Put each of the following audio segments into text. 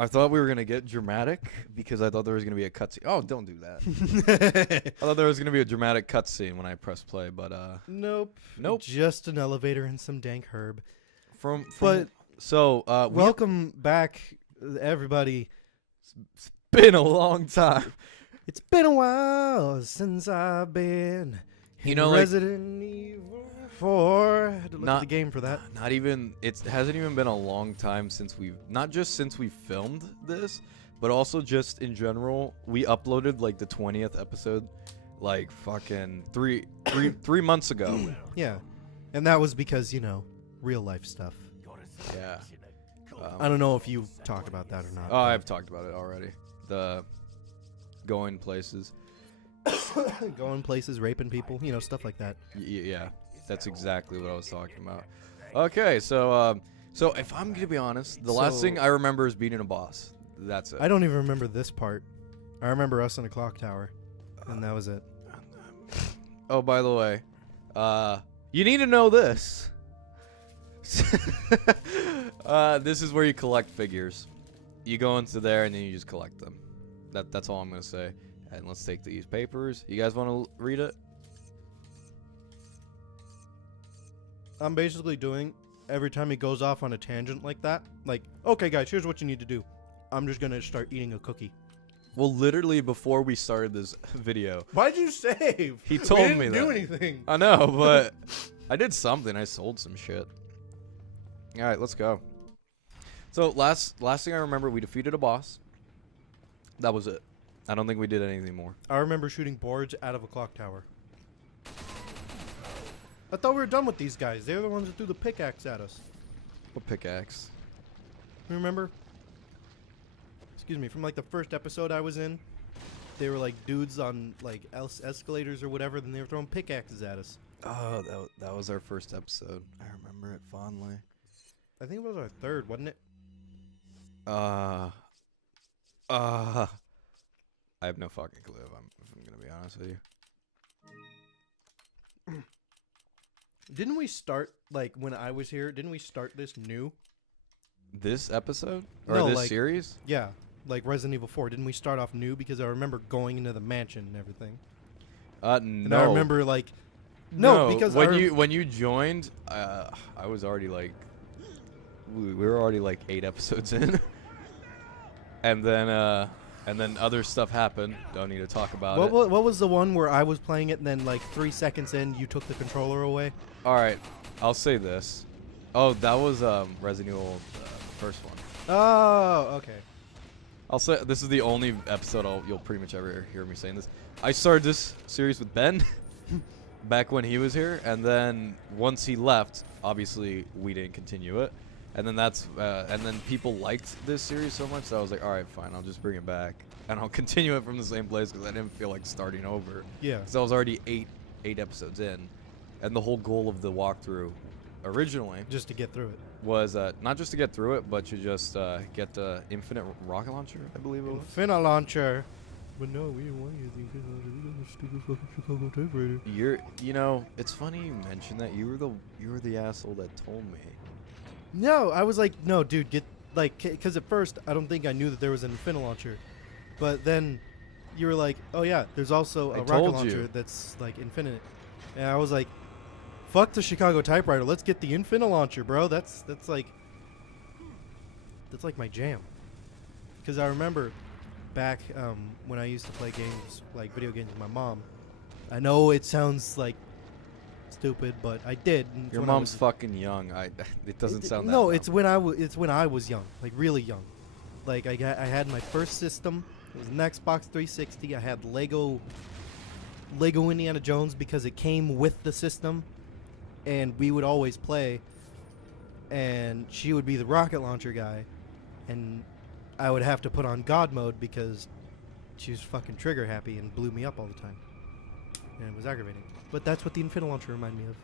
I thought we were gonna get dramatic because I thought there was gonna be a cutscene. Oh, don't do that. I thought there was gonna be a dramatic cutscene when I press play, but Nope. nope. Just an elevator and some dank herb. But so welcome back, everybody. It's been a long time. It's been a while since I've been Resident Evil 4. I had to look at the game for that. Not even. It hasn't even been a long time since not just since we filmed this, but also just in general. We uploaded like the 20th episode, like fucking three months ago. Yeah, and that was because real life stuff. Yeah. I don't know if you talked about that or not. Oh, I've talked about it already. The going places. Going places, raping people, stuff like that. Yeah, that's exactly what I was talking about. Okay, so if I'm gonna be honest, the last thing I remember is beating a boss. That's it. I don't even remember this part. I remember us in a clock tower, and that was it. Oh, by the way, you need to know this. This is where you collect figures. You go into there and then you just collect them. That's all I'm gonna say. And let's take these papers. You guys want to read it? I'm basically doing every time he goes off on a tangent like that. Like, okay, guys, here's what you need to do. I'm just gonna start eating a cookie. Well, literally before we started this video, why'd you save? He told me that. Do anything. I know, but I did something. I sold some shit. All right, let's go. So last thing I remember, we defeated a boss. That was it. I don't think we did anything more. I remember shooting boards out of a clock tower. I thought we were done with these guys. They're the ones that threw the pickaxe at us. What pickaxe? Remember? Excuse me, from like the first episode I was in, they were like dudes on like escalators or whatever, then they were throwing pickaxes at us. Oh, that was our first episode. I remember it fondly. I think it was our third, wasn't it? I have no fucking clue if I'm gonna be honest with you. Didn't we start, like, when I was here, didn't we start this new? This episode? Or No, this like, series? Yeah, like Resident Evil 4. Didn't we start off new? Because I remember going into the mansion and everything. No. And I remember, like... No, because when you joined, I was already, like... We were already, like, 8 episodes in. And then other stuff happened. Don't need to talk about it. What was the one where I was playing it and then like 3 seconds in you took the controller away? All right, I'll say this. Oh, that was Resident Evil, the first one. Oh, okay. I'll say this is the only episode you'll pretty much ever hear me saying this. I started this series with Ben back when he was here, and then once he left, obviously we didn't continue it. And then and then people liked this series so much that I was like, all right, fine, I'll just bring it back and I'll continue it from the same place because I didn't feel like starting over. Yeah. Because I was already eight episodes in, and the whole goal of the walkthrough, originally, just to get through it, was not just to get through it, but to just get the infinite rocket launcher, I believe it was. Infinite launcher. But no, we didn't want you to think it stupid fucking Chicago typewriter. It's funny you mentioned that. You were the asshole that told me. No, I was like, no, dude, get like, because at first I don't think I knew that there was an infinite launcher, but then you were like, oh yeah, there's also a rocket launcher that's like infinite, and I was like, fuck the Chicago typewriter, let's get the infinite launcher, bro. That's like my jam. Because I remember back when I used to play games, like video games with my mom. I know it sounds like stupid, but I did. Your mom's fucking young. It doesn't sound that. No, dumb. it's when I was young, like really young. Like I had my first system. It was an Xbox 360. I had Lego Indiana Jones because it came with the system, and we would always play. And she would be the rocket launcher guy, and I would have to put on God mode because she was fucking trigger happy and blew me up all the time, and it was aggravating. But that's what the infinite launcher reminded me of.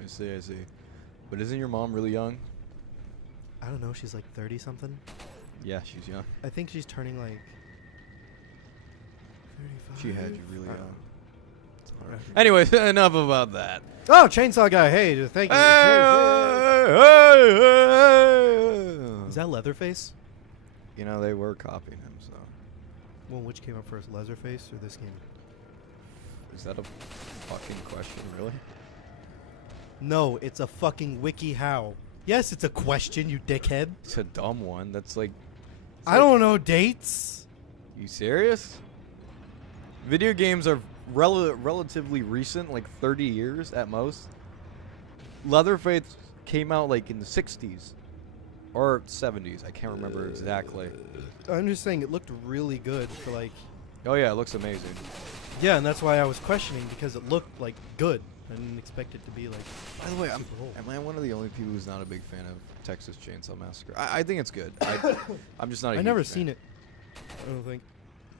I see. But isn't your mom really young? I don't know. She's like 30 something. Yeah, she's young. I think she's turning like 35. She had you really young. Anyways, enough about that. Oh, Chainsaw Guy. Hey, thank you. Is that Leatherface? You know, they were copying him, so. Well, which came up first, Leatherface or this game? Is that a fucking question, really? No, it's a fucking wiki how. Yes, it's a question, you dickhead. It's a dumb one. That's like. I don't know dates. You serious? Video games are relatively recent, like 30 years at most. Leatherface came out like in the 60s or 70s. I can't remember exactly. I'm just saying it looked really good for like. Oh yeah, it looks amazing. Yeah, and that's why I was questioning because it looked like good. I didn't expect it to be like. By the way, am I one of the only people who's not a big fan of Texas Chainsaw Massacre? I think it's good. I'm just not. I've never seen it. I don't think.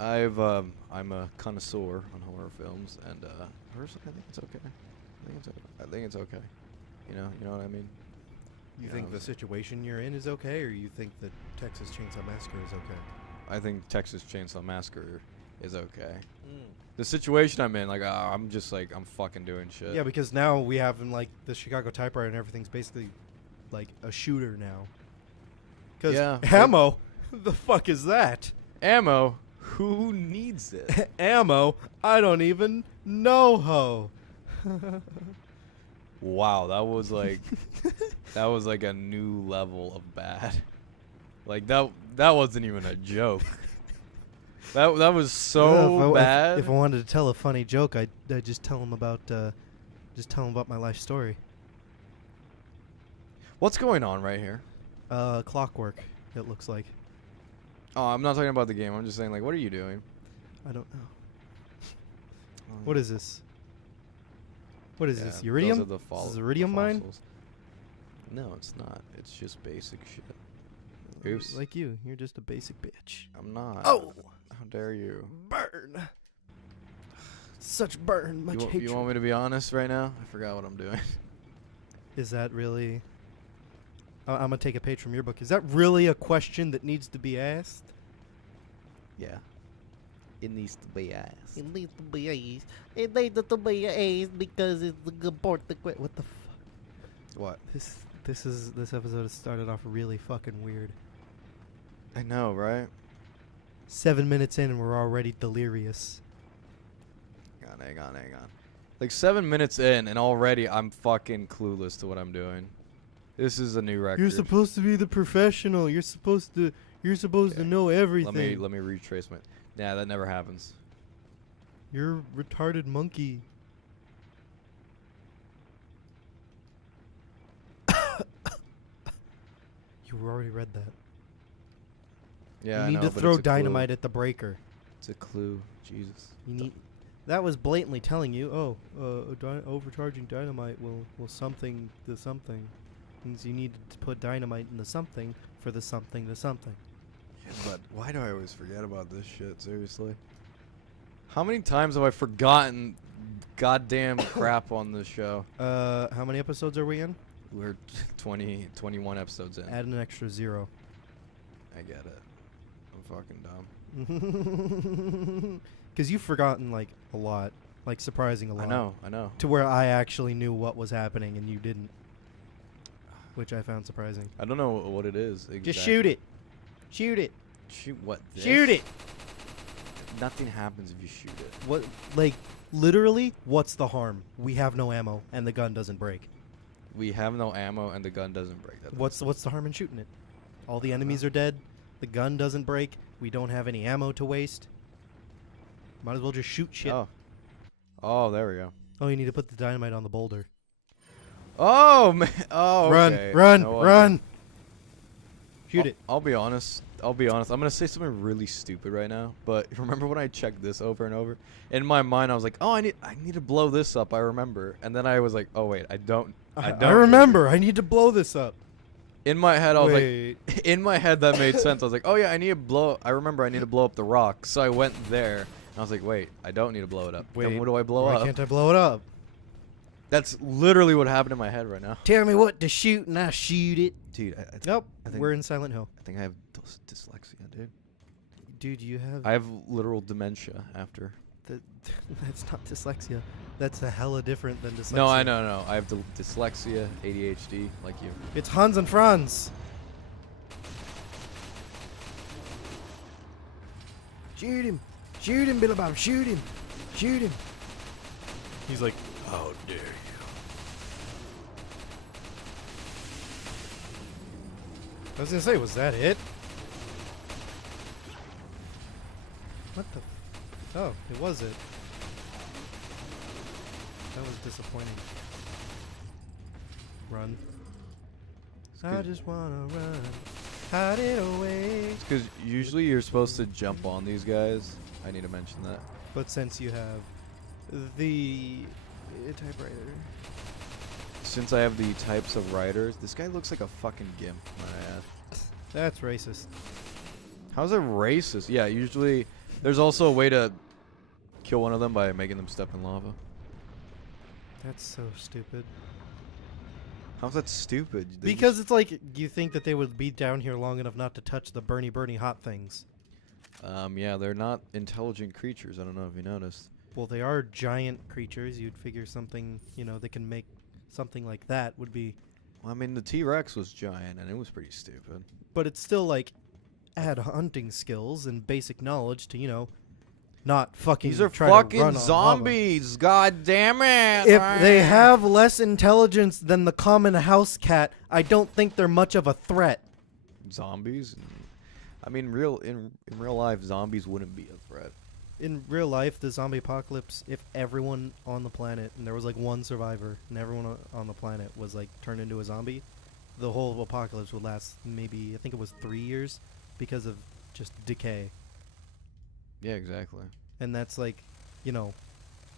I'm a connoisseur on horror films, and personally, I think it's okay. I think it's okay. You know what I mean? You think the situation you're in is okay, or you think that Texas Chainsaw Massacre is okay? I think Texas Chainsaw Massacre is okay. The situation I'm in, like, I'm just like, I'm fucking doing shit. Yeah, because now we have like the Chicago typewriter and everything's basically like a shooter now. Because ammo, the fuck is that? Ammo? Who needs it? Ammo? I don't even know ho. Wow, that was like a new level of bad. Like that wasn't even a joke. That was so bad. If I wanted to tell a funny joke, I'd just tell him about my life story. What's going on right here? Clockwork. It looks like. Oh, I'm not talking about the game. I'm just saying, like, what are you doing? I don't know. What is this? What is this? Iridium? Those are the This is iridium mine? No, it's not. It's just basic shit. Oops. Like you. You're just a basic bitch. I'm not. Oh! How dare you? Burn! Such burn. Much hatred. You want me to be honest right now? I forgot what I'm doing. Is that really... I'm going to take a page from your book. Is that really a question that needs to be asked? Yeah. It needs to be asked. It needs to be asked. It needs to be asked because it's the important question. What the fuck? What? This episode has started off really fucking weird. I know, right? 7 minutes in and we're already delirious. Hang on. Like 7 minutes in and already I'm fucking clueless to what I'm doing. This is a new record. You're supposed to be the professional. You're supposed to know everything. Let me retrace my. Nah, that never happens. You're a retarded monkey. You already read that. Yeah, you need to throw dynamite at the breaker. It's a clue. Jesus. You need. That was blatantly telling you, overcharging dynamite will something to something. Means you need to put dynamite in the something for the something to something. Yeah, but why do I always forget about this shit? Seriously. How many times have I forgotten goddamn crap on this show? How many episodes are we in? We're 21 episodes in. Add an extra 0. I get it. I'm fucking dumb. Because you've forgotten, like, a lot. Like, surprising a lot. I know. To where I actually knew what was happening and you didn't. Which I found surprising. I don't know what it is exactly. Just shoot it. Shoot it. Shoot what? This? Shoot it. Nothing happens if you shoot it. What? Like, literally, what's the harm? We have no ammo and the gun doesn't break. We have no ammo and the gun doesn't break. What's the harm in shooting it? All the enemies are dead. The gun doesn't break. We don't have any ammo to waste. Might as well just shoot shit. Oh, there we go. Oh, you need to put the dynamite on the boulder. Oh, man. Oh, okay. Run. Shoot it. I'll be honest. I'm going to say something really stupid right now. But remember when I checked this over and over? In my mind, I was like, oh, I need to blow this up. I remember. And then I was like, oh, wait. I don't. I remember. I need to blow this up. In my head, I was like, in my head, that made sense. I was like, oh, yeah, I remember I need to blow up the rock. So I went there. And I was like, wait, I don't need to blow it up. Wait, then what do I blow up? Why can't I blow it up? That's literally what happened in my head right now. Tell me what to shoot and I shoot it. Dude, Nope, we're in Silent Hill. I think I have dyslexia, dude. Dude, you have... I have literal dementia after. That's not dyslexia. That's a hella different than dyslexia. No, I know. I have dyslexia, ADHD, like you. It's Hans and Franz. Shoot him! Shoot him, Billy Bob! Shoot him! Shoot him! He's like, how dare you? I was gonna say, was that it? What the? Oh, it was it. That was disappointing. Run. I just wanna run. Hide it away. Because usually you're supposed to jump on these guys. I need to mention that. But since you have the typewriter. Since I have the types of riders, this guy looks like a fucking gimp, might I add. That's racist. How's it racist? Yeah, usually there's also a way to kill one of them by making them step in lava. That's so stupid. How's that stupid? Because it's like, you think that they would be down here long enough not to touch the burny hot things. Yeah, they're not intelligent creatures. I don't know if you noticed. Well, they are giant creatures. You'd figure something, you know, they can make something like that would be... Well, I mean, the T-Rex was giant, and it was pretty stupid. But it's still, like, add hunting skills and basic knowledge to, you know, not fucking These are try to run fucking on lava. zombies! God damn it! If they have less intelligence than the common house cat, I don't think they're much of a threat. Zombies? I mean, in real life, zombies wouldn't be a threat. In real life, the zombie apocalypse, if everyone on the planet, and there was like one survivor, and everyone on the planet was like turned into a zombie, the whole apocalypse would last maybe, I think it was 3 years, because of just decay. Yeah, exactly. And that's like, you know,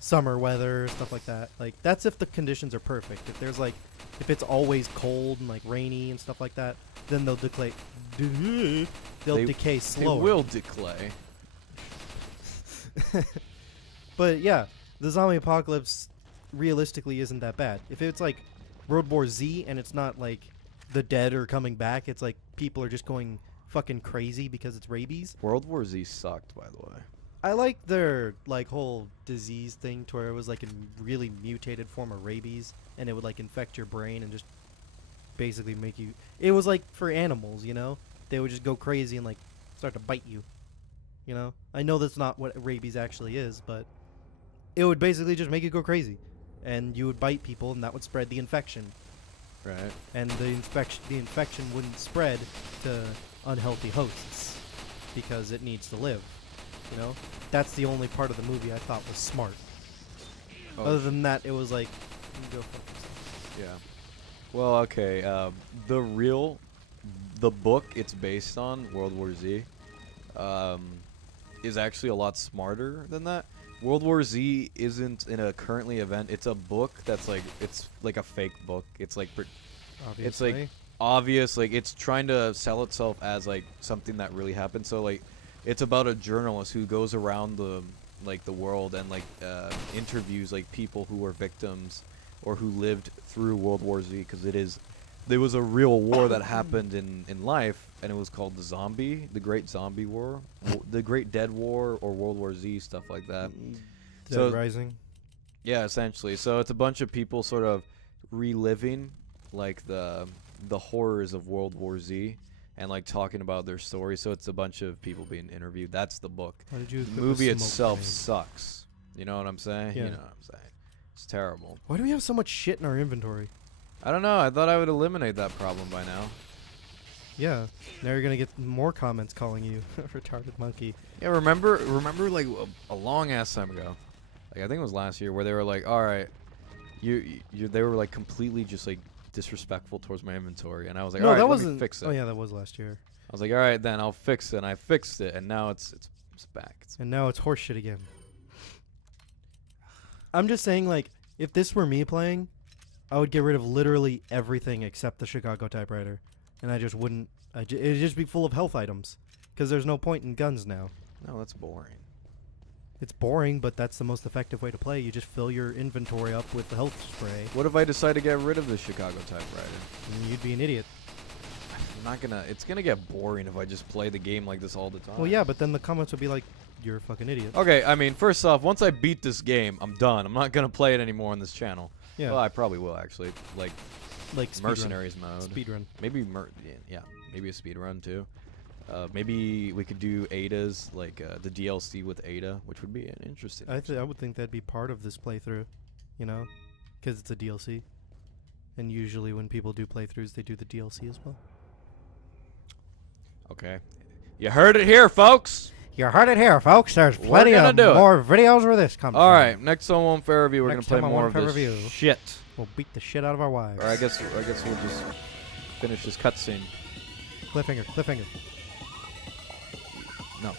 summer weather, stuff like that. Like, that's if the conditions are perfect. If there's like, if it's always cold and like rainy and stuff like that, then they'll decay. They'll decay slower. They will decay. But yeah, the zombie apocalypse realistically isn't that bad. If it's like World War Z and it's not like the dead are coming back, it's like people are just going fucking crazy because it's rabies. World War Z sucked, by the way. I like their like whole disease thing to where it was like a really mutated form of rabies and it would like infect your brain and just basically make you... It was like for animals, you know? They would just go crazy and like start to bite you. You know? I know that's not what rabies actually is, but it would basically just make you go crazy. And you would bite people and that would spread the infection. Right. And the infection wouldn't spread to unhealthy hosts because it needs to live. You know? That's the only part of the movie I thought was smart. Oh, Other than that, it was like, go fuck yourself. yeah. Well, okay. The book it's based on, World War Z, is actually a lot smarter than that. World War Z isn't in a currently event. It's a book that's like, it's like a fake book. It's like, Obviously. it's like obvious. Like it's trying to sell itself as like something that really happened. So like, it's about a journalist who goes around the world and like interviews like people who were victims or who lived through World War Z, because there was a real war that happened in life, and it was called the Great Zombie War, the Great Dead War, or World War Z, stuff like that. Dead Rising. Yeah, essentially. So it's a bunch of people sort of reliving like the horrors of World War Z and like talking about their story. So it's a bunch of people being interviewed. That's the book. Why did you The equip a movie smoke itself grenade? sucks. You know what I'm saying? Yeah. You know what I'm saying. It's terrible. Why do we have so much shit in our inventory? I don't know. I thought I would eliminate that problem by now. Yeah. Now you're gonna get more comments calling you retarded monkey. Yeah, remember like a long ass time ago. Like I think it was last year where they were like, "All right, they were like completely just like disrespectful towards my inventory." And I was like, No, "All right, that let me wasn't. fix it." Oh yeah, that was last year. I was like, "All right, then I'll fix it." And I fixed it, and now it's back. And now it's horseshit again. I'm just saying, like, if this were me playing, I would get rid of literally everything except the Chicago typewriter, and I just wouldn't. It'd just be full of health items, because there's no point in guns now. No, that's boring. It's boring, but that's the most effective way to play. You just fill your inventory up with the health spray. What if I decide to get rid of the Chicago typewriter? And you'd be an idiot. I'm not gonna. It's gonna get boring if I just play the game like this all the time. Well, yeah, but then the comments would be like, "You're a fucking idiot." Okay, I mean, first off, once I beat this game, I'm done. I'm not gonna play it anymore on this channel. Yeah. Well, I probably will actually, like Like speedrun. mercenaries mode. Speedrun. Maybe maybe a speed run too. Maybe we could do Ada's, like the DLC with Ada, which would be an interesting. I would think that'd be part of this playthrough, you know, because it's a DLC. And usually when people do playthroughs, they do the DLC as well. Okay. You heard it here, folks. You heard it here, folks. There's We're plenty gonna of do it. more videos where this comes All from. right, next on One Fair Review, we're gonna Next play time on more One of Fair this Review. shit. We'll beat the shit out of our wives. Or I guess we'll just finish this cutscene. Cliffhanger, cliffhanger. No.